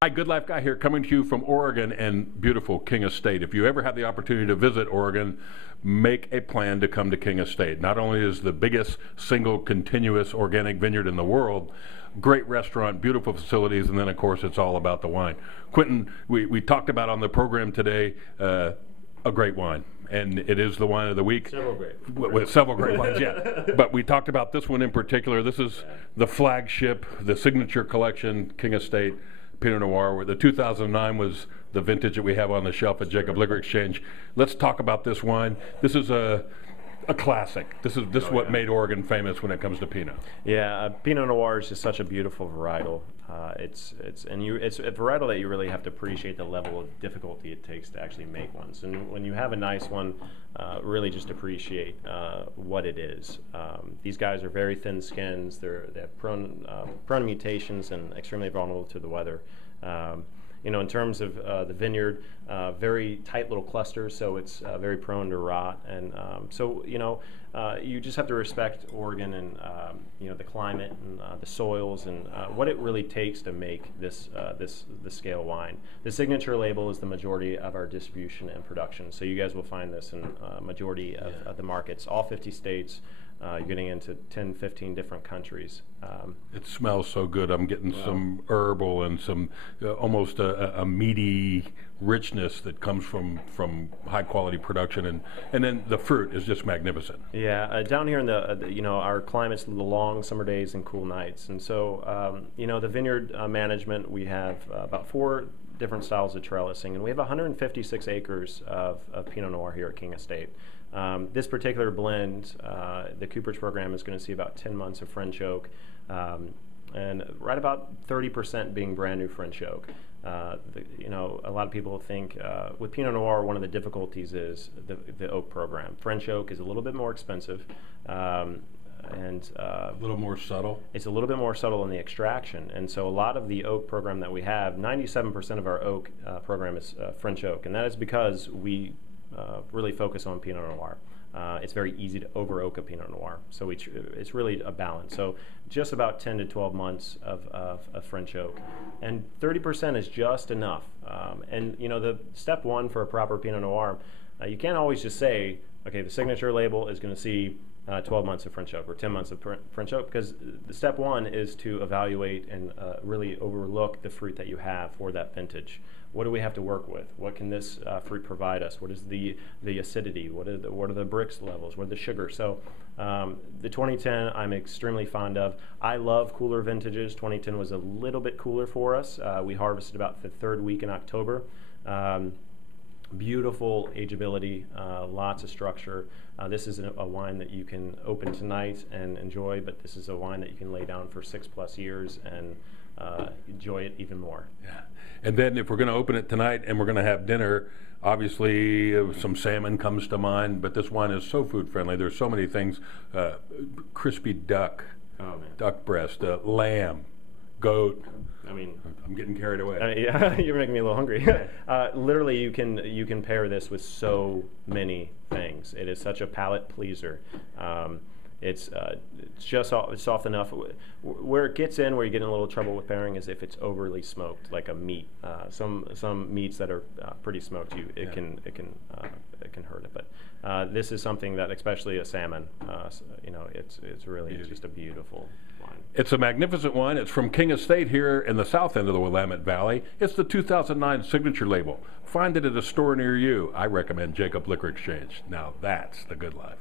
Hi, Good Life Guy here, coming to you from Oregon and beautiful King Estate. If you ever have the opportunity to visit Oregon, make a plan to come to King Estate. Not only is the biggest single continuous organic vineyard in the world, great restaurant, beautiful facilities, and then of course it's all about the wine. Quentin, we talked about on the program today a great wine, and it is the wine of the week. Several great. With several great wines, yeah. But we talked about this one in particular. This is the flagship, the signature collection, King Estate Pinot Noir, where the 2009 was the vintage that we have on the shelf at Jacob Liquor Exchange. Let's talk about this wine. This is a classic. This is what made Oregon famous when it comes to Pinot. Yeah, Pinot Noir is just such a beautiful varietal. It's a varietal that you really have to appreciate the level of difficulty it takes to actually make ones. And when you have a nice one, really just appreciate what it is. These guys are very thin skins. They're prone to mutations and extremely vulnerable to the weather. In terms of the vineyard, very tight little clusters, so it's very prone to rot. And you just have to respect Oregon and the climate and the soils and what it really takes to make this scale wine. The signature label is the majority of our distribution and production, so you guys will find this in majority of the markets, all 50 states. You're getting into 10, 15 different countries. It smells so good. I'm getting some herbal and some almost a meaty richness that comes from high quality production, and then the fruit is just magnificent. Yeah, down here in the our climate's the long summer days and cool nights, and so the vineyard management, we have about 4 different styles of trellising, and we have 156 acres of Pinot Noir here at King Estate. This particular blend, the cooperage program is going to see about 10 months of French oak, and right about 30% being brand new French oak. A lot of people think with Pinot Noir, one of the difficulties is the oak program. French oak is a little bit more expensive, and a little more subtle. It's a little bit more subtle in the extraction, and so a lot of the oak program that we have, 97% of our oak program is French oak, and that is because we really focus on Pinot Noir. It's very easy to over oak a Pinot Noir, so it's really a balance. So just about 10 to 12 months of French oak, and 30% is just enough. The step one for a proper Pinot Noir, you can't always just say, okay, the signature label is going to see 12 months of French oak or 10 months of French oak, because the step one is to evaluate and really overlook the fruit that you have for that vintage. What do we have to work with? What can this fruit provide us? What is the acidity? What are the Brix levels? What are the sugar? So the 2010 I'm extremely fond of. I love cooler vintages. 2010 was a little bit cooler for us. We harvested about the 3rd week in October. Beautiful ageability, lots of structure. This is a wine that you can open tonight and enjoy, but this is a wine that you can lay down for 6+ years and enjoy it even more. Yeah. And then if we're going to open it tonight and we're going to have dinner, obviously some salmon comes to mind, but this wine is so food friendly. There's so many things, crispy duck, duck breast, lamb, goat. I mean, I'm getting carried away. You're making me a little hungry. Literally, you can pair this with so many things. It is such a palate pleaser. It's soft enough. Where it gets in, where you get in a little trouble with pairing, is if it's overly smoked, like a meat. Some meats that are pretty smoked, it can hurt it. But this is something that, especially a salmon, it's really just a beautiful wine. It's a magnificent wine. It's from King Estate here in the south end of the Willamette Valley. It's the 2009 signature label. Find it at a store near you. I recommend Jacob Liquor Exchange. Now that's the good life.